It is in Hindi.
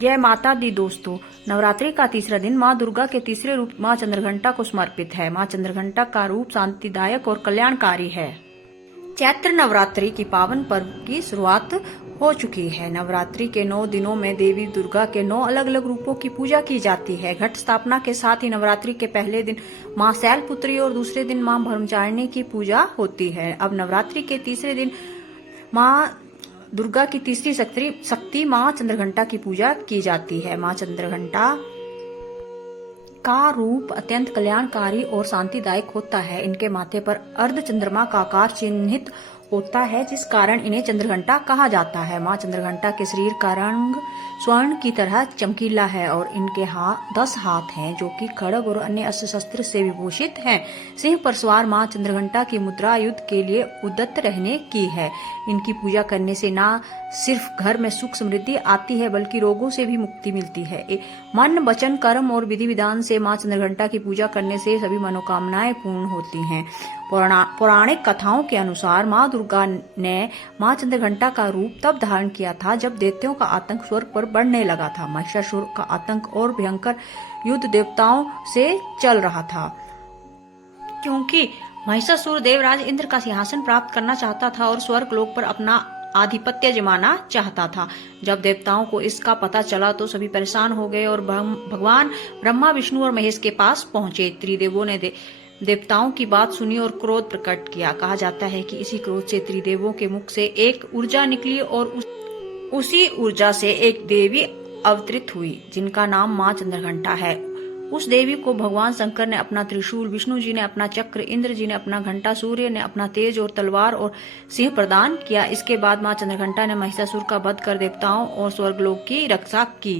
जय माता दी दोस्तों, नवरात्रि का तीसरा दिन माँ दुर्गा के तीसरे रूप माँ चंद्रघंटा को समर्पित है। माँ चंद्रघंटा का रूप शांतिदायक और कल्याणकारी है। चैत्र नवरात्रि की पावन पर्व की शुरुआत हो चुकी है। नवरात्रि के 9 दिनों में देवी दुर्गा के 9 अलग अलग रूपों की पूजा की जाती है। घट स्थापना के साथ ही नवरात्रि के पहले दिन माँ शैलपुत्री और दूसरे दिन माँ ब्रह्मचारिणी की पूजा होती है। अब नवरात्रि के तीसरे दिन माँ दुर्गा की तीसरी शक्ति माँ चंद्रघंटा की पूजा की जाती है। माँ चंद्रघंटा का रूप अत्यंत कल्याणकारी और शांतिदायक होता है। इनके माथे पर अर्ध चंद्रमा का आकार चिन्हित होता है, जिस कारण इन्हें चंद्रघंटा कहा जाता है। माँ चंद्रघंटा के शरीर का रंग स्वर्ण की तरह चमकीला है और इनके 10 हाथ हैं, जो कि खड्ग और अन्य अस्त्र शस्त्र से विभूषित हैं। सिंह पर सवार माँ चंद्रघंटा की मुद्रा युद्ध के लिए उद्यत रहने की है। इनकी पूजा करने से न सिर्फ घर में सुख समृद्धि आती है, बल्कि रोगों से भी मुक्ति मिलती है। मन, वचन, कर्म और विधि विधान से माँ चंद्रघंटा की पूजा करने से सभी मनोकामनाएं पूर्ण होती हैं। पौराणिक कथाओं के अनुसार माँ दुर्गा ने माँ चंद्रघंटा का रूप तब धारण किया था जब दैत्यों का आतंक स्वर्ग पर बढ़ने लगा था। महिषासुर का आतंक और भयंकर युद्ध देवताओं से चल रहा था, क्योंकि महिषासुर देवराज इंद्र का सिंहासन प्राप्त करना चाहता था और स्वर्ग लोक पर अपना आधिपत्य जमाना चाहता था। जब देवताओं को इसका पता चला तो सभी परेशान हो गए और भगवान ब्रह्मा, विष्णु और महेश के पास पहुंचे। त्रिदेवों ने देवताओं की बात सुनी और क्रोध प्रकट किया। कहा जाता है कि इसी क्रोध से त्रिदेवों के मुख से एक ऊर्जा निकली और उसी ऊर्जा से एक देवी अवतरित हुई, जिनका नाम माँ चंद्रघंटा है। उस देवी को भगवान शंकर ने अपना त्रिशूल, विष्णु जी ने अपना चक्र, इंद्र जी ने अपना घंटा, सूर्य ने अपना तेज और तलवार और सिंह प्रदान किया। इसके बाद माँ चंद्रघंटा ने महिषासुर का वध कर देवताओं और स्वर्गलोक की रक्षा की।